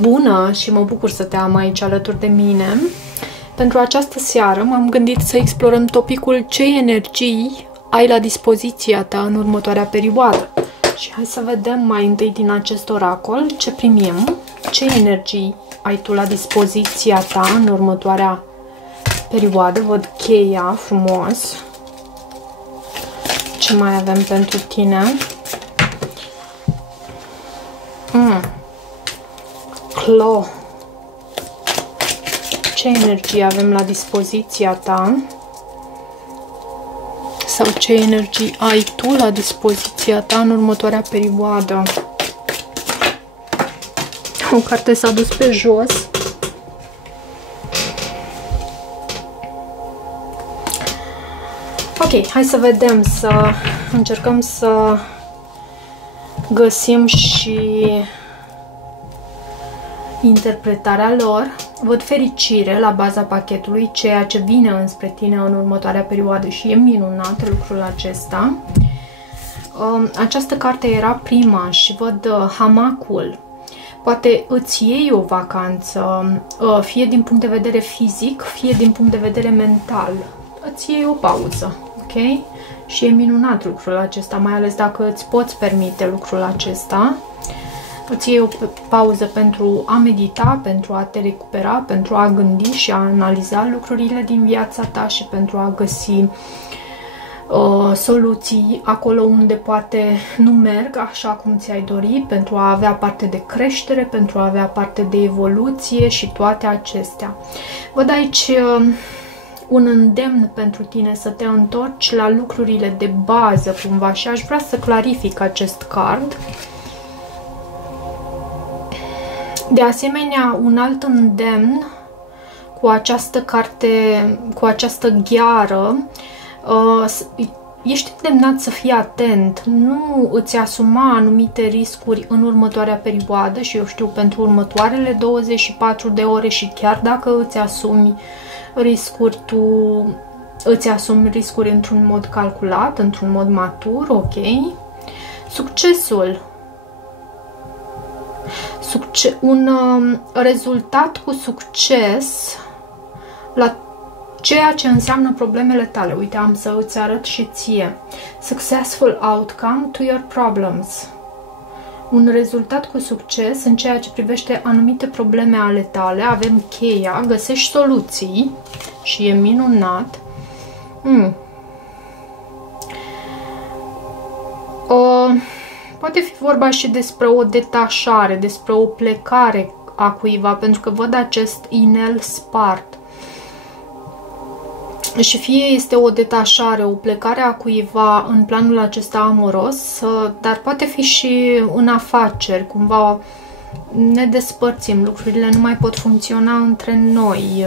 Bună și mă bucur să te am aici alături de mine. Pentru această seară m-am gândit să explorăm topicul ce energii ai la dispoziția ta în următoarea perioadă. Și hai să vedem mai întâi din acest oracol ce primim, ce energii ai tu la dispoziția ta în următoarea perioadă. Văd cheia frumos. Ce mai avem pentru tine? Claw. Ce energie avem la dispoziția ta? Sau ce energii ai tu la dispoziția ta în următoarea perioadă? O carte s-a dus pe jos. Ok, hai să vedem, să încercăm să găsim și interpretarea lor. Văd fericire la baza pachetului, ceea ce vine înspre tine în următoarea perioadă și e minunat lucrul acesta. Această carte era prima și văd hamacul. Poate îți iei o vacanță, fie din punct de vedere fizic, fie din punct de vedere mental. Îți iei o pauză, ok? Și e minunat lucrul acesta, mai ales dacă îți poți permite lucrul acesta. Îți iei o pauză pentru a medita, pentru a te recupera, pentru a gândi și a analiza lucrurile din viața ta și pentru a găsi soluții acolo unde poate nu merg așa cum ți-ai dori, pentru a avea parte de creștere, pentru a avea parte de evoluție și toate acestea. Văd aici un îndemn pentru tine să te întorci la lucrurile de bază cumva și aș vrea să clarific acest card. De asemenea, un alt îndemn cu această carte, cu această gheară, ești îndemnat să fii atent, nu îți asuma anumite riscuri în următoarea perioadă și eu știu pentru următoarele 24 de ore și chiar dacă îți asumi riscuri, tu îți asumi riscuri într-un mod calculat, într-un mod matur, ok? Succesul. Un rezultat cu succes la ceea ce înseamnă problemele tale. Uite, am să îți arăt și ție. Successful outcome to your problems. Un rezultat cu succes în ceea ce privește anumite probleme ale tale. Avem cheia, găsești soluții și e minunat. Poate fi vorba și despre o detașare, despre o plecare a cuiva, pentru că văd acest inel spart. Și fie este o detașare, o plecare a cuiva în planul acesta amoros, dar poate fi și în afaceri, cumva ne despărțim, lucrurile nu mai pot funcționa între noi,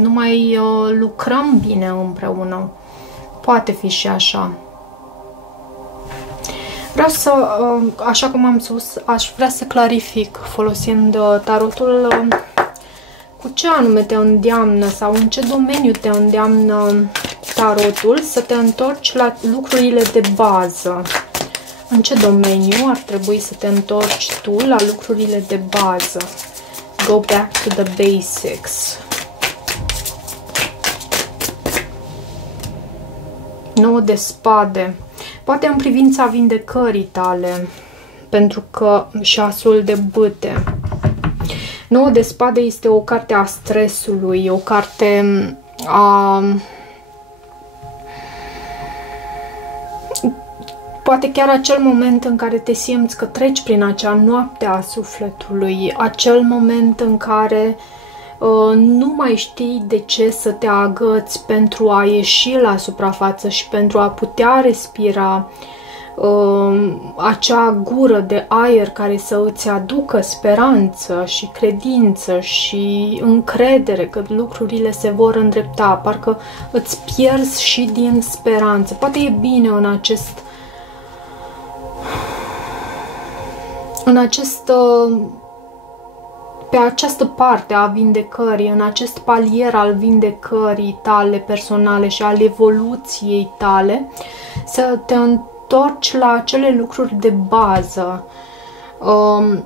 nu mai lucrăm bine împreună. Poate fi și așa. Vreau să, așa cum am spus, aș vrea să clarific folosind tarotul cu ce anume te îndeamnă sau în ce domeniu te îndeamnă tarotul să te întorci la lucrurile de bază. În ce domeniu ar trebui să te întorci tu la lucrurile de bază? Go back to the basics. 9 de spade. Poate în privința vindecării tale, pentru că și asul de bâte. 9 de spade este o carte a stresului, o carte a... Poate chiar acel moment în care te simți că treci prin acea noapte a sufletului, acel moment în care nu mai știi de ce să te agăți pentru a ieși la suprafață și pentru a putea respira acea gură de aer care să îți aducă speranță și credință și încredere că lucrurile se vor îndrepta, parcă îți pierzi și din speranță. Poate e bine pe această parte a vindecării, în acest palier al vindecării tale personale și al evoluției tale, să te întorci la acele lucruri de bază,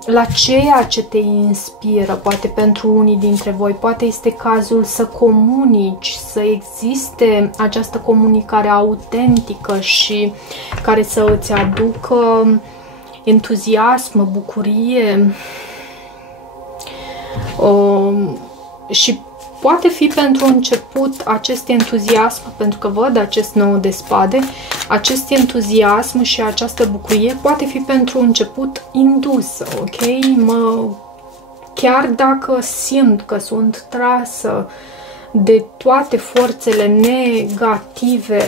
la ceea ce te inspiră, poate pentru unii dintre voi, poate este cazul să comunici, să existe această comunicare autentică și care să îți aducă entuziasm, bucurie și poate fi pentru început acest entuziasm, pentru că văd acest 9 de spade, acest entuziasm și această bucurie poate fi pentru început indusă, ok? Chiar dacă simt că sunt trasă de toate forțele negative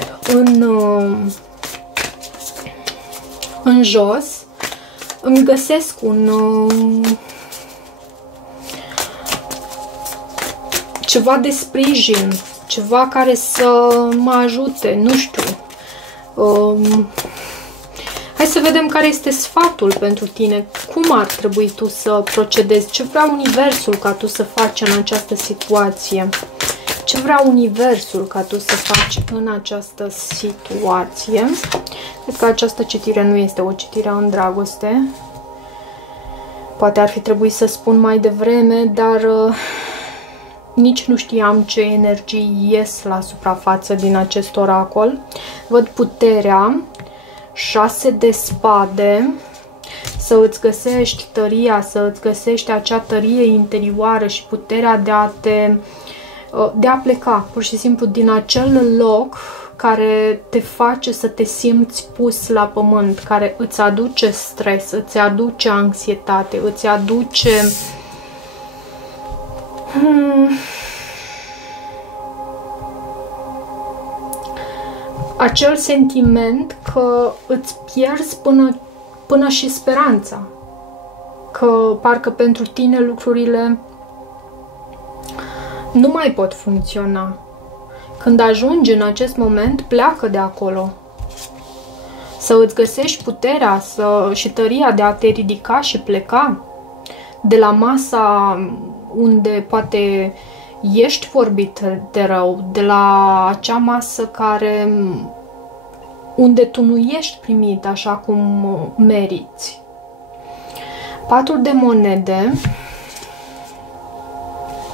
în jos, îmi găsesc ceva de sprijin, ceva care să mă ajute, nu știu. Hai să vedem care este sfatul pentru tine, cum ar trebui tu să procedezi, ce vrea Universul ca tu să faci în această situație, ce vrea Universul ca tu să faci în această situație. Cred că această citire nu este o citire în dragoste, poate ar fi trebuit să spun mai devreme, dar nici nu știam ce energii ies la suprafață din acest oracol. Văd puterea, 6 de spade, să îți găsești tăria, să îți găsești acea tărie interioară și puterea de a pleca pur și simplu din acel loc care te face să te simți pus la pământ, care îți aduce stres, îți aduce anxietate, îți aduce acel sentiment că îți pierzi până și speranța, că parcă pentru tine lucrurile nu mai pot funcționa. Când ajungi în acest moment, pleacă de acolo. Să îți găsești puterea și tăria de a te ridica și pleca de la masa unde poate ești vorbit de rău, de la acea masă unde tu nu ești primit așa cum meriți. 4 de monede,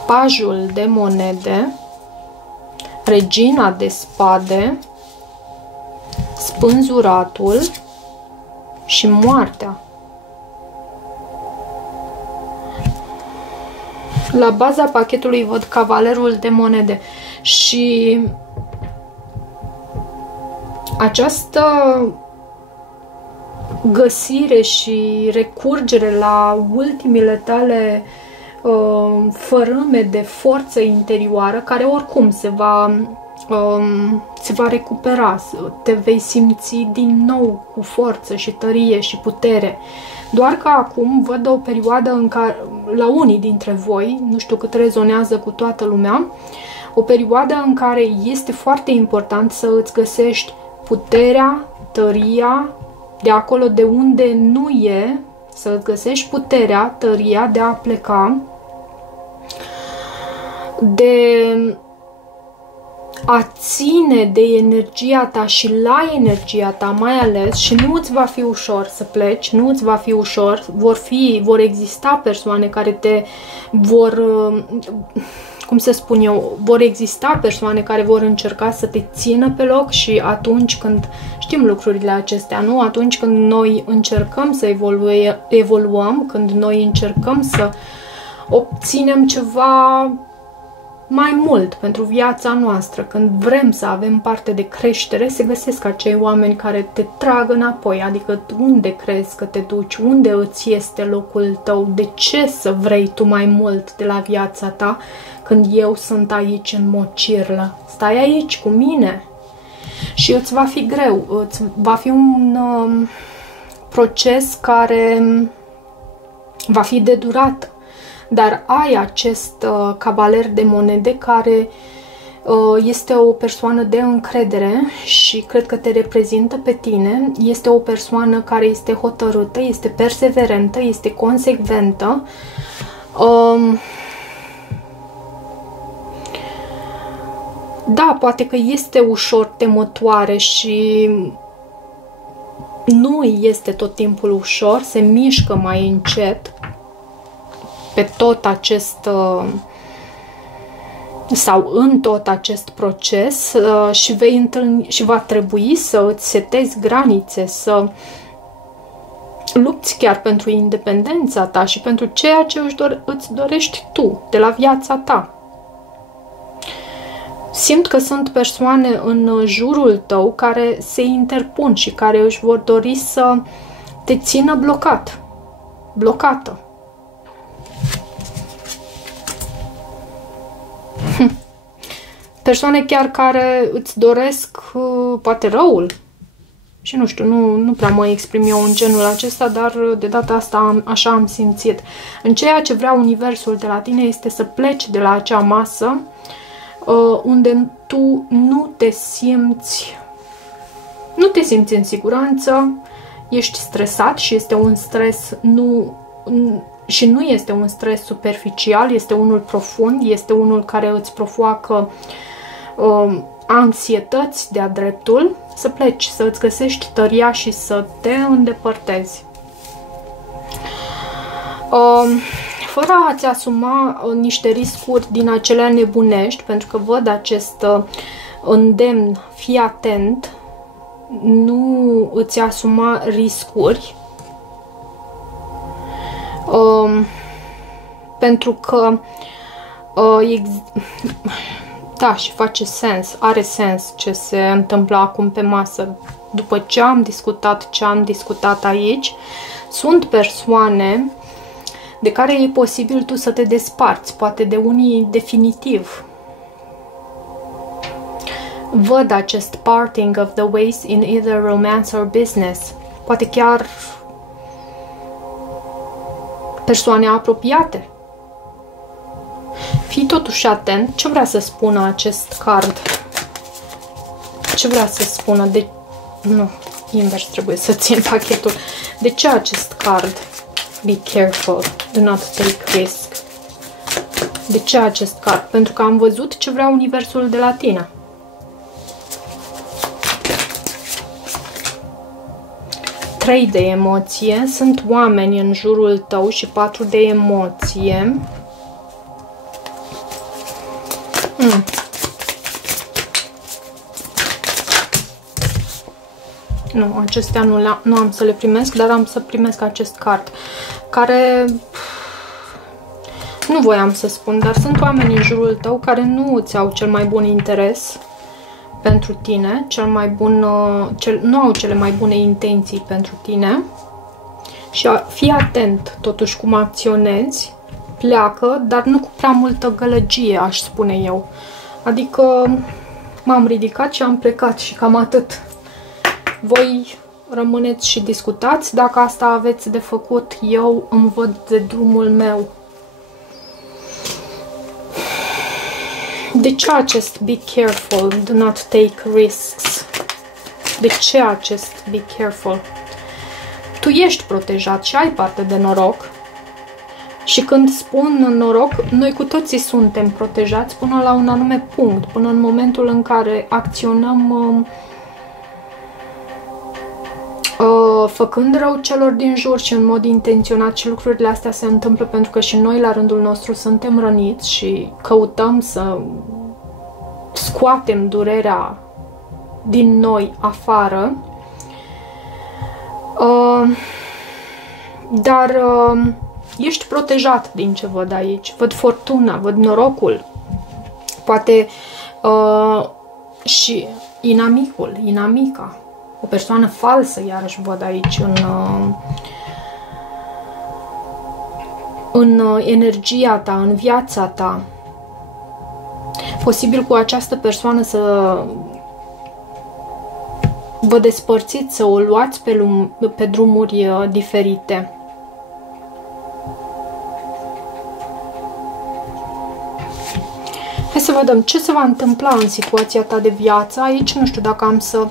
pajul de monede, regina de spade, spânzuratul și moartea. La baza pachetului văd cavalerul de monede și această găsire și recurgere la ultimile tale fărâme de forță interioară, care oricum se va recupera, te vei simți din nou cu forță și tărie și putere. Doar că acum văd o perioadă în care, la unii dintre voi, nu știu cât rezonează cu toată lumea, o perioadă în care este foarte important să îți găsești puterea, tăria, de acolo de unde nu e, să îți găsești puterea, tăria de a pleca, de a ține de energia ta și la energia ta mai ales, și nu îți va fi ușor să pleci, nu îți va fi ușor, vor exista persoane care te vor, cum să spun eu, vor exista persoane care vor încerca să te țină pe loc și atunci când, știm lucrurile acestea, nu? Atunci când noi încercăm să evoluăm, când noi încercăm să obținem ceva mai mult pentru viața noastră, când vrem să avem parte de creștere, se găsesc acei oameni care te trag înapoi, adică unde crezi că te duci, unde îți este locul tău, de ce să vrei tu mai mult de la viața ta când eu sunt aici în mocirlă, stai aici cu mine și îți va fi greu, îți va fi un proces care va fi de durată. Dar ai acest cavaler de monede care este o persoană de încredere și cred că te reprezintă pe tine. Este o persoană care este hotărâtă, este perseverentă, este consecventă. Da, poate că este ușor temătoare și nu este tot timpul ușor, se mișcă mai încet pe tot acest sau în tot acest proces și vei întâlni și va trebui să îți setezi granițe, să lupți chiar pentru independența ta și pentru ceea ce îți dorești tu de la viața ta. Simt că sunt persoane în jurul tău care se interpun și care își vor dori să te țină blocat, blocată. Persoane chiar care îți doresc poate răul. Și nu știu, nu prea mă exprim eu în genul acesta, dar de data asta așa am simțit. În ceea ce vrea Universul de la tine este să pleci de la acea masă unde tu nu te simți în siguranță, ești stresat și este un stres și nu este un stres superficial, este unul profund, este unul care îți provoacă anxietăți de-a dreptul, să pleci, să îți găsești tăria și să te îndepărtezi. Fără a-ți asuma niște riscuri din acelea nebunești, pentru că văd acest îndemn, fii atent, nu îți asuma riscuri, pentru că da, și face sens, are sens ce se întâmplă acum pe masă. După ce am discutat aici, sunt persoane de care e posibil tu să te desparți, poate de unii definitiv. Văd acest parting of the ways in either romance or business. Poate chiar persoane apropiate. Fii totuși atent ce vrea să spună acest card. Ce vrea să spună? Nu, invers, trebuie să țin pachetul. De ce acest card? Be careful, do not take risk. De ce acest card? Pentru că am văzut ce vrea Universul de la tine. Trei de emoție, sunt oameni în jurul tău și 4 de emoție. Nu, acestea nu am să le primesc, dar am să primesc acest card, care nu voiam să spun, dar sunt oameni în jurul tău care nu îți au cel mai bun interes pentru tine, nu au cele mai bune intenții pentru tine și fii atent totuși cum acționezi, pleacă, dar nu cu prea multă gălăgie, aș spune eu. Adică m-am ridicat și am plecat și cam atât. Voi rămâneți și discutați, dacă asta aveți de făcut, eu îmi văd de drumul meu. De ce acest be careful, do not take risks? De ce acest be careful? Tu ești protejat și ai parte de noroc. Și când spun noroc, noi cu toții suntem protejați până la un anume punct, până în momentul în care acționăm făcând rău celor din jur și în mod intenționat, și lucrurile astea se întâmplă pentru că și noi la rândul nostru suntem răniți și căutăm să scoatem durerea din noi afară. Dar ești protejat din ce văd aici. Văd fortuna, văd norocul. Poate și inamica. O persoană falsă, iarăși văd aici în energia ta, în viața ta. Posibil cu această persoană să vă despărțiți, să o luați pe drumuri diferite. Hai să vedem ce se va întâmpla în situația ta de viață. Aici nu știu dacă am să...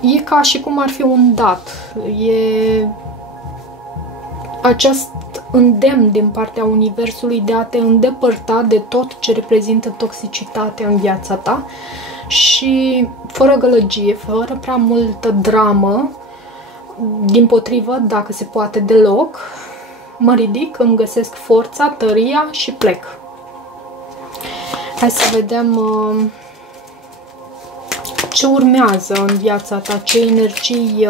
E ca și cum ar fi un dat. E acest îndemn din partea Universului de a te îndepărta de tot ce reprezintă toxicitate în viața ta și fără gălăgie, fără prea multă dramă, dimpotrivă, dacă se poate deloc, mă ridic, îmi găsesc forța, tăria și plec. Hai să vedem ce urmează în viața ta, ce energii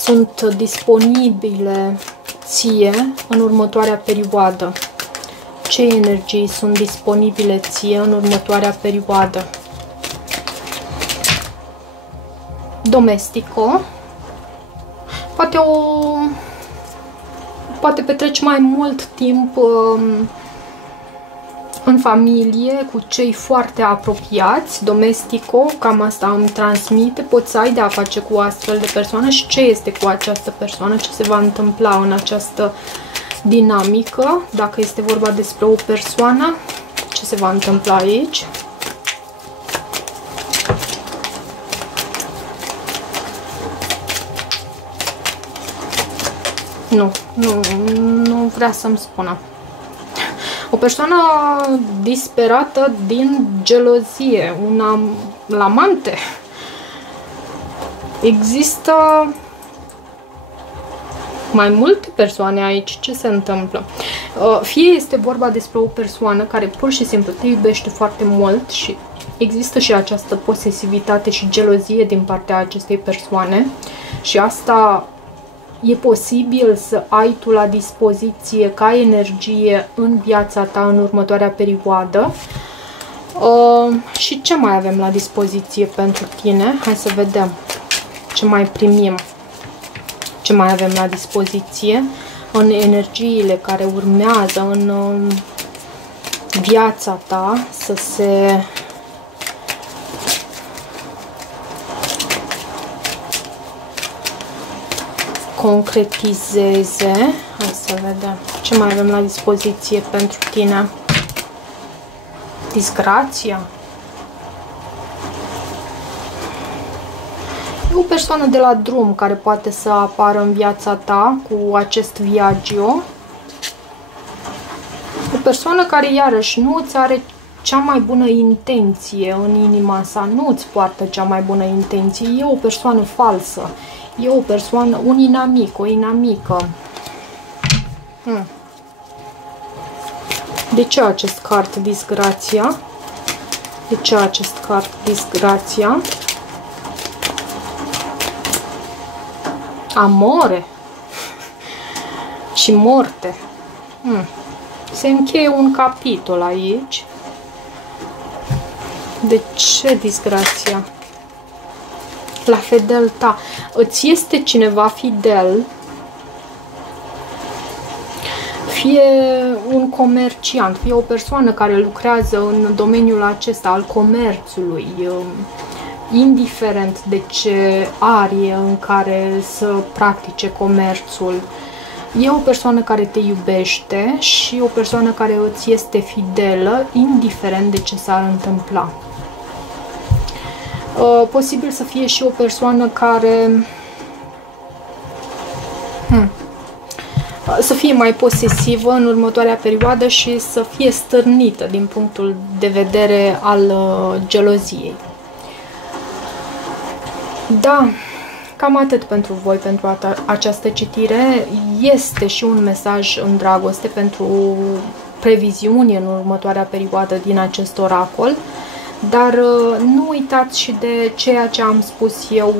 sunt disponibile ție în următoarea perioadă. Ce energii sunt disponibile ție în următoarea perioadă? Domestico. Poate petreci mai mult timp în familie, cu cei foarte apropiați. Domestico, cam asta îmi transmite. Poți să ai de a face cu o astfel de persoană și ce este cu această persoană, ce se va întâmpla în această dinamică, dacă este vorba despre o persoană, ce se va întâmpla aici. Nu vrea să-mi spună. O persoană disperată din gelozie, un amante. Există mai multe persoane aici. Ce se întâmplă? Fie este vorba despre o persoană care pur și simplu te iubește foarte mult și există și această posesivitate și gelozie din partea acestei persoane și asta e posibil să ai tu la dispoziție ca energie în viața ta în următoarea perioadă. Și ce mai avem la dispoziție pentru tine? Hai să vedem ce mai primim. Ce mai avem la dispoziție în energiile care urmează în viața ta să se concretizeze. Hai să vedem ce mai avem la dispoziție pentru tine. Disgrația. E o persoană de la drum care poate să apară în viața ta cu acest Viagio. O persoană care iarăși nu îți are cea mai bună intenție în inima sa, nu îți poartă cea mai bună intenție, e o persoană falsă, e o persoană, un inamic, o inamică. De ce acest card disgrația? De ce acest card disgrația? Amore și morte. Se încheie un capitol aici. De ce disgrația? La fidelta. Îți este cineva fidel, fie un comerciant, fie o persoană care lucrează în domeniul acesta al comerțului, indiferent de ce arie în care să practice comerțul. E o persoană care te iubește și o persoană care îți este fidelă, indiferent de ce s-ar întâmpla. Posibil să fie și o persoană care să fie mai posesivă în următoarea perioadă și să fie stârnită din punctul de vedere al geloziei. Da, cam atât pentru voi, pentru această citire. Este și un mesaj în dragoste pentru previziuni în următoarea perioadă din acest oracol. Dar nu uitați și de ceea ce am spus eu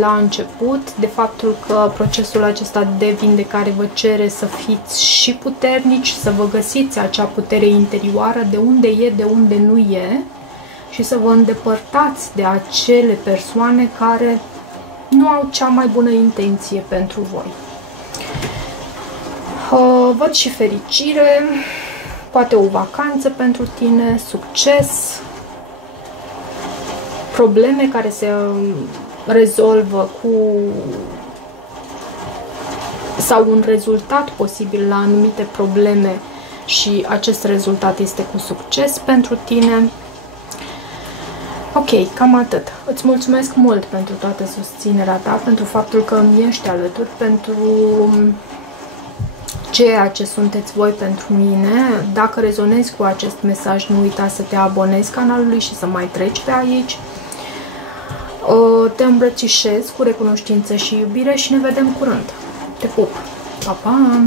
la început, de faptul că procesul acesta de vindecare vă cere să fiți și puternici, să vă găsiți acea putere interioară, de unde e, de unde nu e, și să vă îndepărtați de acele persoane care nu au cea mai bună intenție pentru voi. Văd și fericire, poate o vacanță pentru tine, succes, probleme care se rezolvă sau un rezultat posibil la anumite probleme și acest rezultat este cu succes pentru tine. Ok, cam atât. Îți mulțumesc mult pentru toată susținerea ta, pentru faptul că îmi ești alături, pentru ceea ce sunteți voi pentru mine. Dacă rezonezi cu acest mesaj, nu uita să te abonezi canalului și să mai treci pe aici. Te îmbrățișez cu recunoștință și iubire și ne vedem curând. Te pup! Pa, pa!